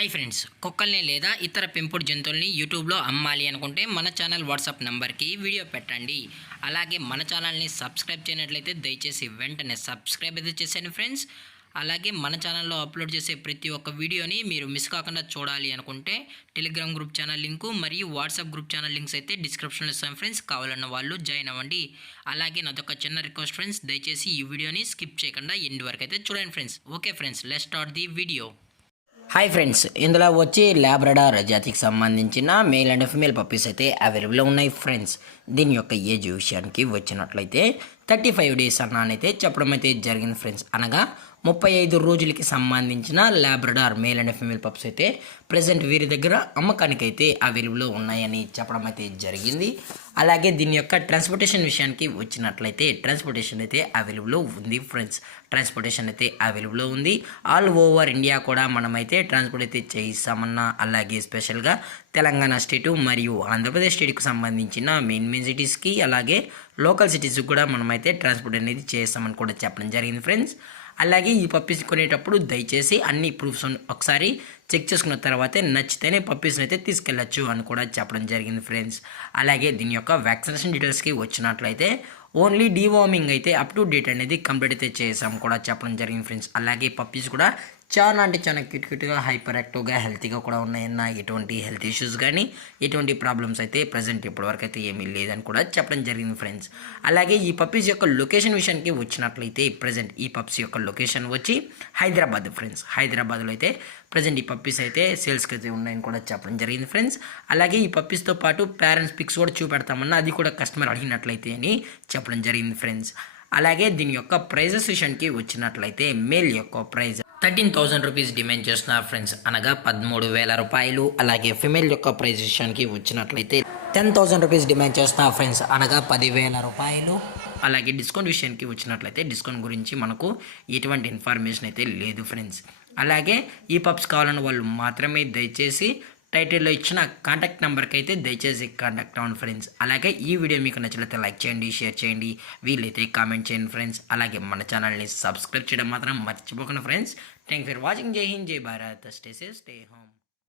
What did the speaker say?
Hi friends, కుక్కల్ని లేదా ఇతర పెంపుడు జంతువుల్ని యూట్యూబ్లో అమ్మాలి అనుకుంటే మన ఛానల్ వాట్సాప్ నెంబర్కి వీడియో పెట్టండి. అలాగే మన ఛానల్ని సబ్స్క్రైబ్ చేయనట్లయితే దయచేసి వెంటనే సబ్స్క్రైబ్ అయితే చేసేయండి ఫ్రెండ్స్. అలాగే మన ఛానల్లో అప్లోడ్ చేసే ప్రతి ఒక్క వీడియోని మీరు మిస్ కాకుండా చూడాలి అనుకుంటే టెలిగ్రామ్ గ్రూప్ ఛానల్ లింకు మరియు వాట్సాప్ గ్రూప్ ఛానల్ లింక్స్ అయితే డిస్క్రిప్షన్లో ఇస్తాం ఫ్రెండ్స్. కావాలన్న వాళ్ళు జాయిన్ అవ్వండి. అలాగే నాదొక చిన్న రిక్వెస్ట్ ఫ్రెండ్స్, దయచేసి ఈ వీడియోని స్కిప్ చేయకుండా ఎండ్ వరకు అయితే చూడండి friends. Okay friends, let's start the video. Hi friends, ఇందులో వచ్చి లాబ్రడార్ జాతికి సంబంధించిన మేల్ అండ్ ఫిమేల్ పప్పీస్ అయితే అవైలబుల్లో ఉన్నాయి ఫ్రెండ్స్. దీని యొక్క ఏజ్ విషయానికి వచ్చినట్లయితే 35 డేస్ అన్నానైతే చెప్పడం అయితే జరిగింది ఫ్రెండ్స్. అనగా 35 రోజులకి సంబంధించిన Labrador male and female pups అయితే ప్రజెంట్ వీరి దగ్గర అమ్మకానికి అయితే అవైలబుల్లో ఉన్నాయని చెప్పడం అయితే జరిగింది. అలాగే దీని యొక్క ట్రాన్స్పోర్టేషన్ విషయానికి వచ్చినట్లయితే ట్రాన్స్పోర్టేషన్ అయితే అవైలబుల్లో ఉంది ఫ్రెండ్స్. ట్రాన్స్పోర్టేషన్ అయితే అవైలబుల్లో ఉంది. ఆల్ ఓవర్ ఇండియా కూడా మనమైతే ట్రాన్స్పోర్ట్ అయితే చేయిస్తామన్నా, అలాగే స్పెషల్గా తెలంగాణ స్టేటు మరియు ఆంధ్రప్రదేశ్ స్టేట్కి సంబంధించిన మెయిన్ సిటీస్కి అలాగే లోకల్ సిటీస్కి కూడా మనమైతే ట్రాన్స్పోర్ట్ అనేది చేస్తామని కూడా చెప్పడం జరిగింది ఫ్రెండ్స్. అలాగే ఈ పప్పీస్ కొనేటప్పుడు దయచేసి అన్ని ప్రూఫ్స్ ఒకసారి చెక్ చేసుకున్న తర్వాతే నచ్చితేనే పప్పీస్ని అయితే తీసుకెళ్ళచ్చు అని కూడా చెప్పడం జరిగింది ఫ్రెండ్స్. అలాగే దీని యొక్క వ్యాక్సినేషన్ డీటెయిల్స్కి వచ్చినట్లయితే ఓన్లీ డీవార్మింగ్ అయితే అప్ టు డేట్ అనేది కంప్లీట్ అయితే చేసాం కూడా చెప్పడం జరిగింది ఫ్రెండ్స్. అలాగే పప్పీస్ కూడా చాలా అంటే చాలా క్యూట్గా హైపర్ యాక్టివ్గా హెల్తీగా కూడా ఉన్నాయన్న, ఎటువంటి హెల్త్ ఇష్యూస్ కానీ ఎటువంటి ప్రాబ్లమ్స్ అయితే ప్రజెంట్ ఇప్పటివరకు అయితే ఏమీ లేదని కూడా చెప్పడం జరిగింది ఫ్రెండ్స్. అలాగే ఈ పప్పీస్ యొక్క లొకేషన్ విషయానికి వచ్చినట్లయితే ప్రజెంట్ ఈ పప్పీస్ యొక్క లొకేషన్ వచ్చి హైదరాబాద్ ఫ్రెండ్స్. హైదరాబాద్లో అయితే ప్రజెంట్ ఈ పప్పీస్ అయితే సేల్స్కి అయితే ఉన్నాయని కూడా చెప్పడం జరిగింది ఫ్రెండ్స్. అలాగే ఈ పప్పీస్తో పాటు పేరెంట్స్ పిక్స్ కూడా చూపెడతామన్నా, అది కూడా కస్టమర్ అడిగినట్లయితే అని చెప్పడం జరిగింది ఫ్రెండ్స్. అలాగే దీని యొక్క ప్రైజెస్ విషయానికి వచ్చినట్లయితే మేల్ యొక్క ప్రైజ్ 13,000 రూపీస్ డిమాండ్ చేస్తున్నారు ఫ్రెండ్స్, అనగా 13,000 రూపాయలు. అలాగే ఫిమేల్ యొక్క ప్రైజ్ విషయానికి వచ్చినట్లయితే 10,000 రూపీస్ డిమాండ్ చేస్తున్నారు ఫ్రెండ్స్, అనగా 10,000 రూపాయలు. అలాగే డిస్కౌంట్ విషయానికి వచ్చినట్లయితే డిస్కౌంట్ గురించి మనకు ఎటువంటి ఇన్ఫర్మేషన్ అయితే లేదు ఫ్రెండ్స్. అలాగే ఈ పప్స్ కావాలన్న వాళ్ళు మాత్రమే దయచేసి టైటిల్లో ఇచ్చిన కాంటాక్ట్ నెంబర్కి అయితే దయచేసి కాంటాక్ట్ అవ్వండి ఫ్రెండ్స్. అలాగే ఈ వీడియో మీకు నచ్చినట్లయితే లైక్ చేయండి, షేర్ చేయండి, వీలైతే కామెంట్ చేయండి ఫ్రెండ్స్. అలాగే మన ఛానల్ని సబ్స్క్రైబ్ చేయడం మాత్రం మర్చిపోకండి ఫ్రెండ్స్. Thank for watching. జై హింద్, జై Bharat, stay safe, stay home.